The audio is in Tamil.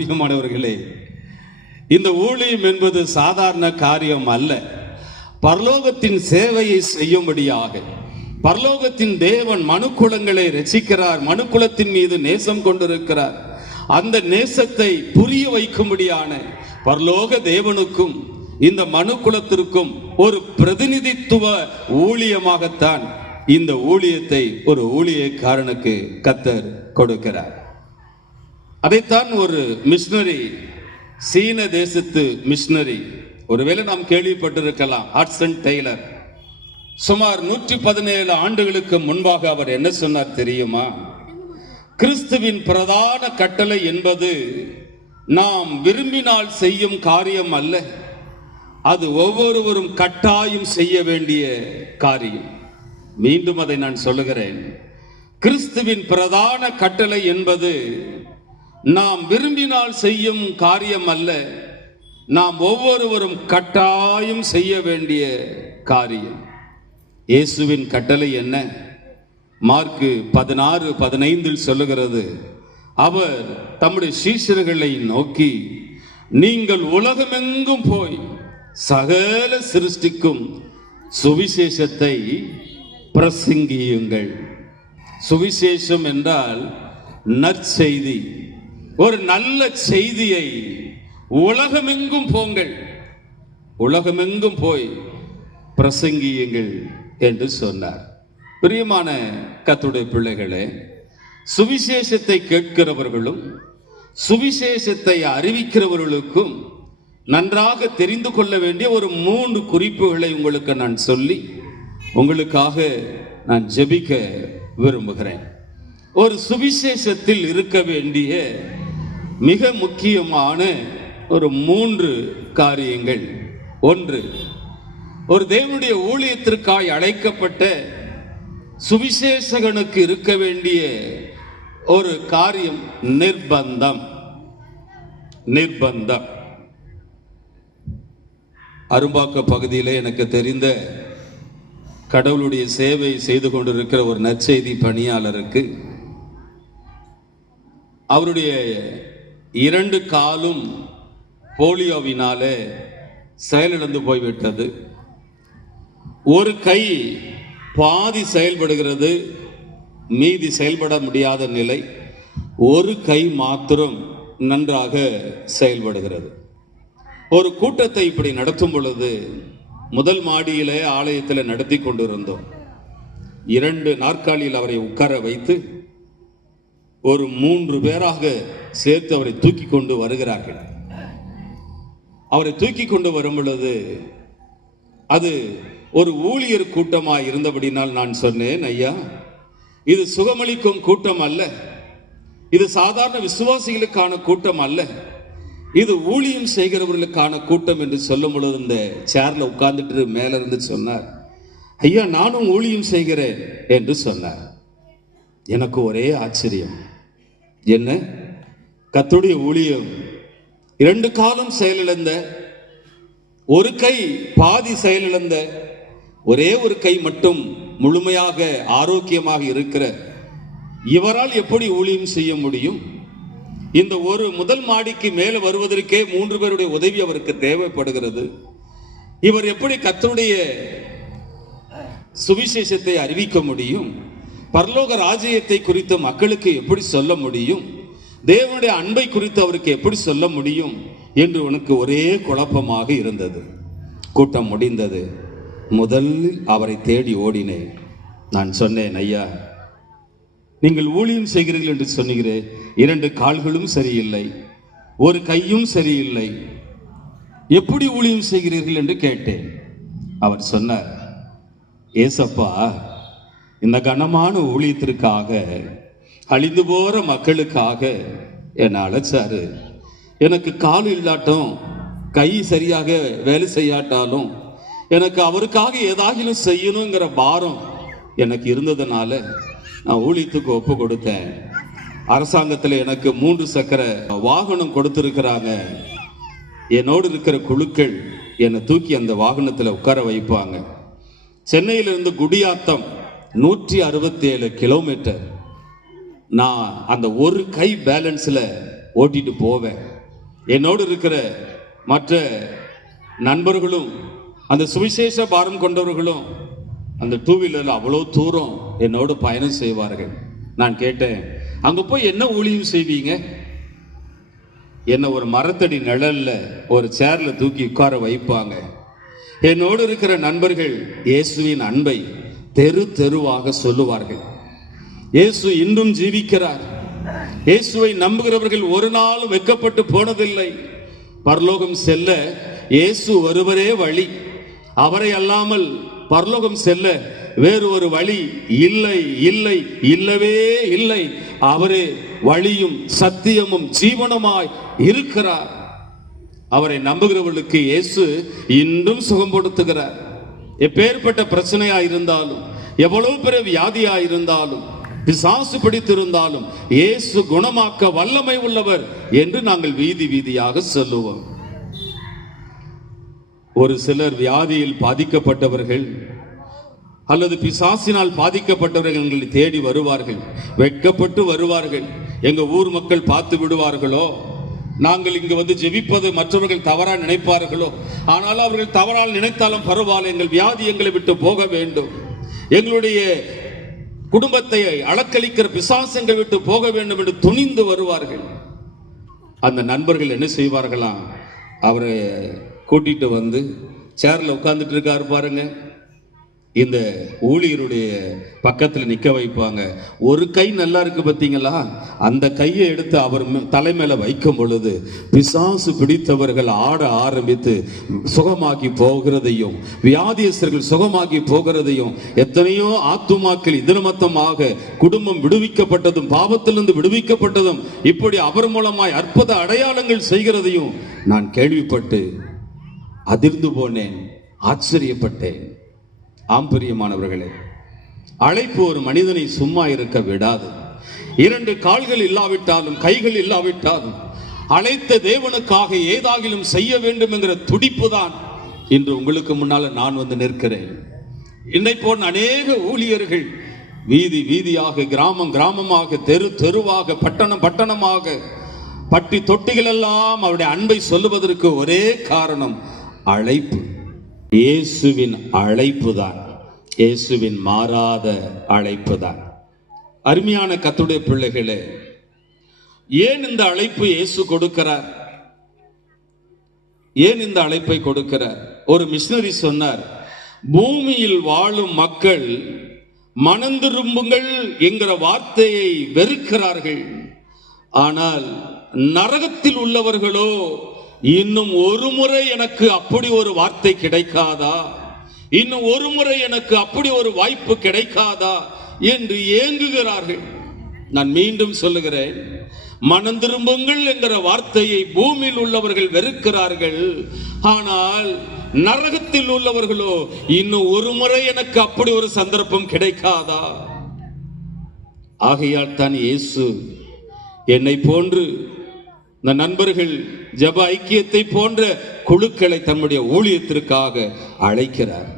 பிரியமானவர்களே, இந்த ஊழியம் என்பது சாதாரண காரியம் அல்ல. பரலோகத்தின் சேவையை செய்யும்படியாக பரலோகத்தின் தேவன் மனுக்குலங்களை ரசிக்கிறார். மனுக்குலத்தின் மீது நேசம் கொண்டிருக்கிறார். அந்த நேசத்தை புரிய வைக்கும்படியான பரலோக தேவனுக்கும் இந்த மனுக்குலத்திற்கும் ஒரு பிரதிநிதித்துவ ஊழியமாகத்தான் இந்த ஊழியத்தை ஒரு ஊழியக்காரனுக்கு கர்த்தர் கொடுக்கிறார். அதைத்தான் ஒரு மிஷனரி, சீன தேசத்து மிஷனரி, ஒருவேளை நாம் கேள்விப்பட்டிருக்கலாம், ஹட்சன் டெய்லர். சுமார் 117 ஆண்டுகளுக்கு முன்பாக அவர் என்ன சொன்னார் தெரியுமா? கிறிஸ்துவின் பிரதான கட்டளை என்பது நாம் விரும்பினால் செய்யும் காரியம் அல்ல, அது ஒவ்வொருவரும் கட்டாயம் செய்ய வேண்டிய காரியம். மீண்டும் அதை நான் சொல்லுகிறேன். கிறிஸ்துவின் பிரதான கட்டளை என்பது நாம் விரும்பினால் செய்யும் காரியம் அல்ல, நாம் ஒவ்வொருவரும் கட்டாயம் செய்ய வேண்டிய காரியம். இயேசுவின் கட்டளை என்ன? மார்க்கு 16:15 சொல்லுகிறது, அவர் தம்முடைய சீஷர்களை நோக்கி, நீங்கள் உலகமெங்கும் போய் சகல சிருஷ்டிக்கும் சுவிசேஷத்தை பிரசங்கியுங்கள். சுவிசேஷம் என்றால் நற்செய்தி. ஒரு நல்ல செய்தியை உலகமெங்கும் போங்கள், உலகமெங்கும் போய் பிரசங்கியுங்கள் என்று சொன்னார். பிரியமான கர்த்தருடைய பிள்ளைகளே, சுவிசேஷத்தை கேட்கிறவர்களும் சுவிசேஷத்தை அறிவிக்கிறவர்களுக்கும் நன்றாக தெரிந்து கொள்ள வேண்டிய ஒரு 3 குறிப்புகளை உங்களுக்கு நான் சொல்லி உங்களுக்காக நான் ஜெபிக்க விரும்புகிறேன். ஒரு சுவிசேஷத்தில் இருக்க வேண்டிய மிக முக்கியமான ஒரு 3 காரியங்கள். ஒன்று, ஒரு தேவனுடைய ஊழியத்திற்காய் அழைக்கப்பட்ட சுவிசேஷகனுக்கு இருக்க வேண்டிய ஒரு காரியம் நிர்பந்தம். நிர்பந்தம். அரும்பாக்க பகுதியில் எனக்கு தெரிந்த கடவுளுடைய சேவை செய்து கொண்டிருக்கிற ஒரு நற்செய்தி பணியாளருக்கு அவருடைய 2 காலும் போலியோவினாலே செயலிழந்து போய்விட்டது. ஒரு கை பாதி செயல்படுகிறது, மீதி செயல்பட முடியாத நிலை. ஒரு கை மாத்திரம் நன்றாக செயல்படுகிறது. ஒரு கூட்டத்தை இப்படி நடத்தும் பொழுது முதல் மாடியிலே ஆலயத்தில் நடத்தி கொண்டிருந்தோம். 2 நாற்காலியில் அவரை உட்கார வைத்து ஒரு 3 பேராக சேர்த்து அவரை தூக்கி கொண்டு வருகிறார்கள். அவரை தூக்கி கொண்டு வரும் பொழுது அது ஒரு ஊழியர் கூட்டமாக இருந்தபடினால் நான் சொன்னேன், ஐயா, இது சுகமளிக்கும் கூட்டம் அல்ல, இது சாதாரண விசுவாசிகளுக்கான கூட்டம் அல்ல, இது ஊழியம் செய்கிறவர்களுக்கான கூட்டம் என்று சொல்லும் பொழுது இந்த சேர்ல உட்கார்ந்துட்டு மேல இருந்து சொன்னார், ஐயா, நானும் ஊழியம் செய்கிறேன் என்று சொன்னார். எனக்கு ஒரே ஆச்சரியம். என்ன? கர்த்தருடைய ஊழியம் 2 காலும் செயலிழந்த, ஒரு கை பாதி செயலிழந்த, ஒரே ஒரு கை மட்டும் முழுமையாக ஆரோக்கியமாக இருக்கிற இவரால் எப்படி ஊழியம் செய்ய முடியும்? இந்த ஒரு முதல் மாடிக்கு மேலே வருவதற்கே 3 பேருடைய உதவி அவருக்கு தேவைப்படுகிறது. இவர் எப்படி கர்த்தருடைய சுவிசேஷத்தை அறிவிக்க முடியும்? பரலோக ராஜ்யத்தை குறித்து மக்களுக்கு எப்படி சொல்ல முடியும்? தேவனுடைய அன்பை குறித்து அவருக்கு எப்படி சொல்ல முடியும் என்று உனக்கு ஒரே குழப்பமாக இருந்தது. கூட்டம் முடிந்தது. முதலில் அவரை தேடி ஓடினேன். நான் சொன்னேன், ஐயா, நீங்கள் ஊழியம் செய்கிறீர்கள் என்று சொன்னீங்களே, 2 கால்களும் சரியில்லை, ஒரு கையும் சரியில்லை, எப்படி ஊழியம் செய்கிறீர்கள் என்று கேட்டேன். அவர் சொன்னார், ஏசப்பா இந்த கனமான ஊழியத்திற்காக, அழிந்து போற மக்களுக்காக என்னை அழைச்சாரு. எனக்கு கால் இல்லாட்டும், கை சரியாக வேலை செய்யாட்டாலும் எனக்கு அவருக்காக ஏதாகிலும் செய்யணுங்கிற பாரம் எனக்கு இருந்ததுனால நான் ஊழியத்துக்கு ஒப்பு கொடுத்தேன். அரசாங்கத்தில் எனக்கு 3 சக்கர வாகனம் கொடுத்திருக்கிறாங்க. என்னோடு இருக்கிற குழுக்கள் என்னை தூக்கி அந்த வாகனத்தில் உட்கார வைப்பாங்க. சென்னையிலிருந்து குடியாத்தம் 167 கிலோமீட்டர் நான் அந்த ஒரு கை பேலன்ஸில் ஓட்டிட்டு போவேன். என்னோடு இருக்கிற மற்ற நண்பர்களும் அந்த சுவிசேஷ பாரம் கொண்டவர்களும் அந்த டூ வீலரில் அவ்வளோ தூரம் என்னோடு பயணம் செய்வார்கள். நான் கேட்டேன், அங்கே போய் என்ன ஊழியம் செய்வீங்க? என்னை ஒரு மரத்தடி நிழல்ல ஒரு சேர்ல தூக்கி உட்கார வைப்பாங்க. என்னோடு இருக்கிற நண்பர்கள் இயேசுவின் அன்பை தெரு தெருவாக சொல்லுவார்கள். இயேசு இன்றும் ஜீவிக்கிறார். இயேசுவை நம்புகிறவர்கள் ஒரு நாளும் வெட்கப்பட்டு போனதில்லை. பரலோகம் செல்ல இயேசு ஒருவரே வழி. அவரை அல்லாமல் பரலோகம் செல்ல வேறு ஒரு வழி இல்லை, இல்லை, இல்லவே இல்லை. அவரே வழியும் சத்தியமும் ஜீவனமாய் இருக்கிறார். அவரை நம்புகிறவர்களுக்கு இயேசு இன்றும் சுகம் கொடுத்துகிறார். எப்பேற்பட்ட பிரச்சனையா இருந்தாலும், எவ்வளவு பெரிய வியாதியா இருந்தாலும், பிசாசு பிடித்திருந்தாலும் இயேசு குணமாக்க வல்லமை உள்ளவர் என்று நாங்கள் வீதி வீதியாக சொல்லுவோம். ஒரு சிலர் வியாதியில் பாதிக்கப்பட்டவர்கள் அல்லது பிசாசினால் பாதிக்கப்பட்டவர்கள் எங்களை தேடி வருவார்கள். வெட்கப்பட்டு வருவார்கள். எங்க ஊர் மக்கள் பார்த்து விடுவார்களோ, நாங்கள் இங்கு வந்து ஜெபிப்பது மற்றவர்கள் தவறா நினைப்பார்களோ. ஆனால் அவர்கள் தவறால் நினைத்தாலும் பரவாயில்லை, எங்கள் வியாதி எங்களை விட்டு போக வேண்டும், எங்களுடைய குடும்பத்தை அளக்களிக்கிற பிசாசங்கள் விட்டு போக வேண்டும் என்று துணிந்து வருவார்கள். அந்த நண்பர்கள் என்ன செய்வார்களாம், அவரை கூட்டிட்டு வந்து சேர்ல உட்கார்ந்துட்டு இருக்காரு பாருங்க, இந்த ஊழியருடைய பக்கத்தில் நிற்க வைப்பாங்க. ஒரு கை நல்லா இருக்கு பார்த்தீங்களா, அந்த கையை எடுத்து அவர் தலைமையில வைக்கும் பொழுது பிசாசு பிடித்தவர்கள் ஆட ஆரம்பித்து சுகமாகி போகிறதையும், வியாதியஸ்தர்கள் சுகமாகி போகிறதையும், எத்தனையோ ஆத்துமாக்கள் இதனமத்தமாக குடும்பம் விடுவிக்கப்பட்டதும், பாவத்திலிருந்து விடுவிக்கப்பட்டதும், இப்படி அவர் மூலமாய் அற்புத அடையாளங்கள் செய்கிறதையும் நான் கேள்விப்பட்டு அதிர்ந்து போனேன், ஆச்சரியப்பட்டேன். ஆம்பரியமானவர்களே, அழைப்பு ஒரு மனிதனை சும்மா இருக்க விடாது. 2 கால்கள் இல்லாவிட்டாலும், கைகள் இல்லாவிட்டாலும், அழைத்த தேவனுக்காக ஏதாகிலும் செய்ய வேண்டும் என்கிற துடிப்பு தான் இன்று உங்களுக்கு முன்னால நான் வந்து நிற்கிறேன். என்னை போன்ற அநேக ஊழியர்கள் வீதி வீதியாக, கிராமம் கிராமமாக, தெரு தெருவாக, பட்டணம் பட்டணமாக, பட்டி தொட்டிகள் எல்லாம் அவருடைய அன்பை சொல்லுவதற்கு ஒரே காரணம் அழைப்பு. இயேசுவின் அழைப்பு தான், இயேசுவின் மாறாத அழைப்பு தான். அருமையான கர்த்தருடைய பிள்ளைகளே, ஏன் இந்த அழைப்பு இயேசு கொடுக்கிறார்? ஏன் இந்த அழைப்பை கொடுக்கிறார்? ஒரு மிஷனரி சொன்னார், பூமியில் வாழும் மக்கள் மனம் திரும்புங்கள் என்கிற வார்த்தையை வெறுக்கிறார்கள், ஆனால் நரகத்தில் உள்ளவர்களோ இன்னும் ஒரு முறை எனக்கு அப்படி ஒரு வார்த்தை கிடைக்காதா, இன்னும் ஒரு முறை எனக்கு அப்படி ஒரு வாய்ப்பு கிடைக்காதா என்று ஏங்குகிறார்கள். நான் மீண்டும் சொல்லுகிறேன், மனம் திரும்புங்கள் என்கிற வார்த்தையை பூமியில் உள்ளவர்கள் வெறுக்கிறார்கள், ஆனால் நரகத்தில் உள்ளவர்களோ இன்னும் ஒரு முறை எனக்கு அப்படி ஒரு சந்தர்ப்பம் கிடைக்காதா. ஆகையால் தான் இயேசு என்னை போன்று இந்த நண்பர்கள் ஜெப ஐக்கியத்தை போன்ற குழுக்களை தம்முடைய ஊழியத்திற்காக அழைக்கிறார்.